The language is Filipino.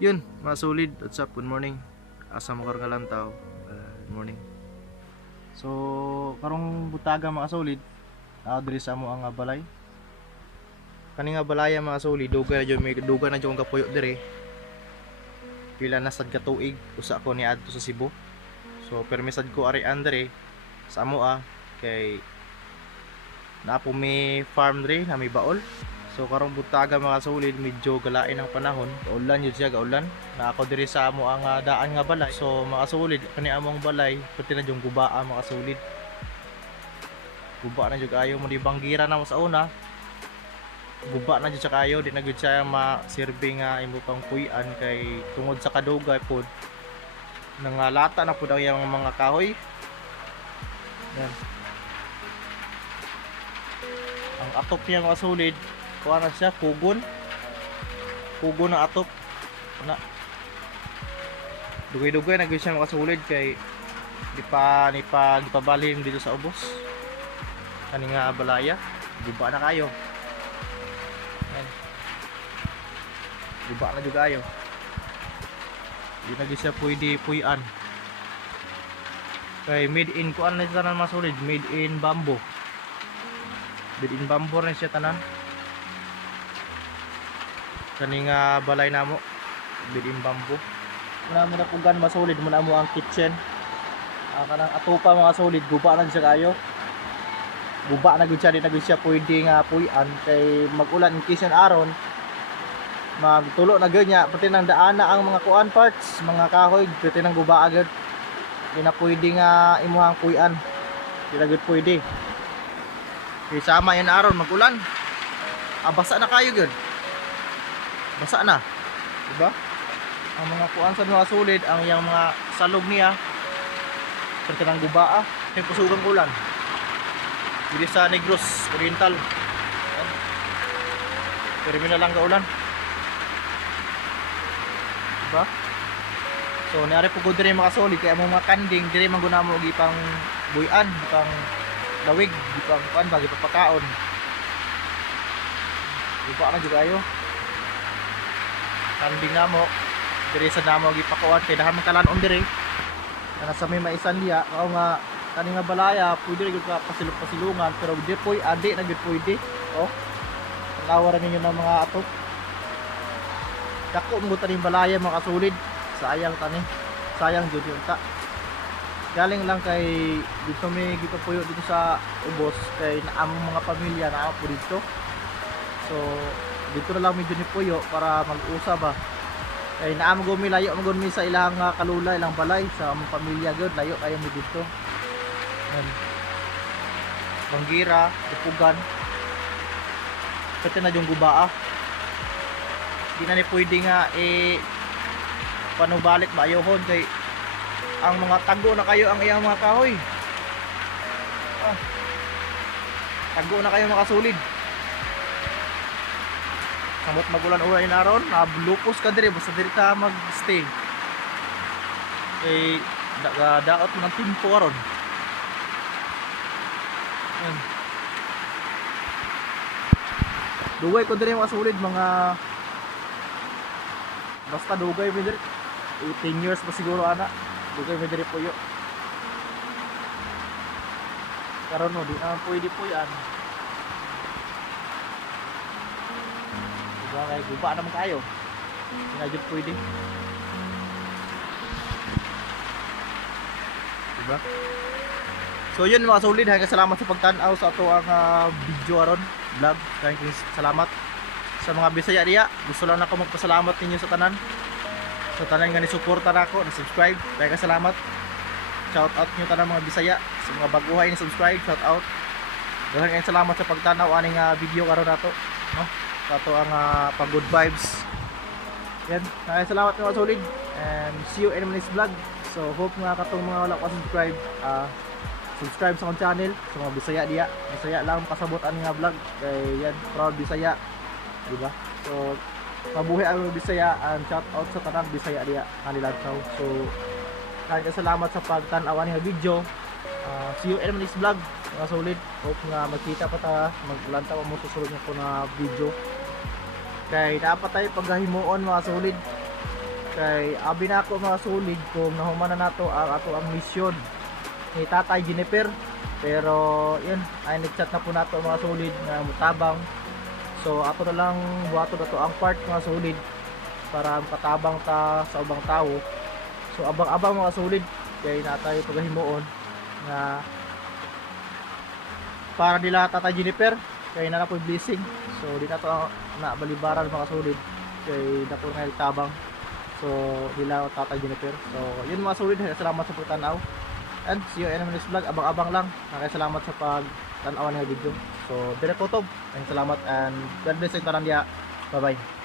Yun, mga solid. What's up? Good morning. Asa mo karong kalantaw. Good morning. So, karong butaga mga solid, diri sa mo ang balay. Kani nga balaya mga solid, dugay na jud may dugay na jud ang kapuyo diri. Pila na sad ka tuig usa ko ni adto sa Cebu. So, permisad ko ari andre sa amoa kay naapo may farm diri na may baol. So karong butaga mga solid, medyo galain ang panahon. Kaulan yun siya, kaulan. Na ako diri sa amo ang daan nga balay. So mga solid, kani among balay, pati na yung gubaa mga solid. Guba na jud kayo mo di banggira na mo sa una. Guba na jud siya kayo, di na jud siya ma-serve nga imo pang puy-an kay tungod sa kadugay pod. Nang lata na pud ang iyang mga kahoy. Yan. Ang atop niya mga solid, kuha na siya, kugon ng atop na dugay-dugay na gawin siya makasulid kay di pa balhin dito sa ubos kani nga balaya. Guba na kayo. Ayan. Guba na juga kayo, di na siya pwede puy-an kay made in kuan na siya tanan masulid, made in bamboo rin siya tanan. Kani nga balay namo bidin bamboo. Muna mo na pugan masolid, muna mo ang kitchen. Kanang atupa mga solid, guba na siya kayo. Guba na gud siya, di na gud siya pwede nga puy-an kay mag-ulan in case aron magtulo na gud nya pati nang daana ang mga kuan parts, mga kahoy pati nang guba agad. Di na pwede nga imuhang puy-an. Di na gud pwede. Kay sama yan aron mag-ulan. Basa na kayo gud. Basa na, diba? Ang mga kuan sa mga solid, ang yang mga salog niya perti ng gubaa, yung pusugang ulan dito sa Negros Oriental. Terminal lang ka ulan, diba? So niari po ko diri mga solid, kaya mga kanding diri man guna mo gipang buyan, gipang dawig, gipang kuan ba, gipang pakaon. Diba na juga ayo kanding namo diri sa namo gipakuan kay dahan man kalan-on diri kana sa may maisan diya kao nga kani nga balaya pwede gyud ka pasilungan pero di poy adi na gyud pwede. Tawaran ninyo ng mga atop dako mo taning balaya mga kasulid, sayang tani, sayang jud yung ta. Galing lang kay dito may gipapuyo dito sa ubos kay naamong mga pamilya na po dito. So dito na lang medyo ni puyo para mag-usa ba kay naamo gumi layo mo gumi sa ilang kalula, ilang balay sa among pamilya gud, layo kayo mi dito. Yan. Banggira, tupugan. Pati na yung gubaa. Di na ni pwede nga panubalik maayohon kay ang mga tago na kayo ang iyang mga kahoy. Tago na kayo mga kasulid. Samot magulan ulan inaron, lupos ka diri basta diri ka magstay. Eh daot mo ng timpo aron. Dugay ko diri mga solid, mga basta dugay mi diri 18 years pa siguro ana. Dugay mi diri puyo. Karon no di na pwede puyan. Diba kay guba naman kayo. Hindi na pwede. Diba? So yun mga solid, hanggang salamat sa pagtanaw sa ato ang video aron vlog. Salamat sa mga Bisaya diya. Gusto lang ako magpasalamat ninyo sa tanan. Sa tanan nga ni suporta nako, na subscribe. Kaya salamat. Shout out niyo tanan mga Bisaya, sa mga baguhay ni subscribe, shout out. Daghang salamat sa pagtanaw aning video karon nato, no? Ato ang pag good vibes yan, salamat mga solid, and see you in my next vlog. So hope nga katong mga wala pa subscribe, subscribe sa akong channel, sa mga Bisaya diya. Bisaya lang pasabot ani nga vlog kay yan, proud Bisaya, di ba? So mabuhay ang mga Bisaya, and shout out sa tanang Bisaya diya kaniladtaw. So kaya salamat sa pagtan-aw ni nga video. See you in my next vlog mga solid. Hope nga magkita pa ta, maglantaw mo susunod nga ko na video. Kay dapat tayo paghahimuon mga solid. Kay abi na ako mga solid kung nahuman na nato ang ato ang misyon ni Tatay Jennifer. Pero yun, ay nagchat na po nato mga solid na mutabang. So ato na lang buhaton na to ang part mga solid para katabang ta sa ubang tao. So abang-abang mga solid, kay na tayo paghahimuon na para nila Tatay Jennifer, kay na po blessing. So di na to na balibaran mga solid, kay na po nga tabang. So nila Tatay Jennifer. So yun mga solid, salamat sa pagtanaw. And see you in the next vlog. Abang-abang lang. Salamat sa pagtanaw ng video. So dire po to. Salamat and God bless sa tanan dia. Bye bye.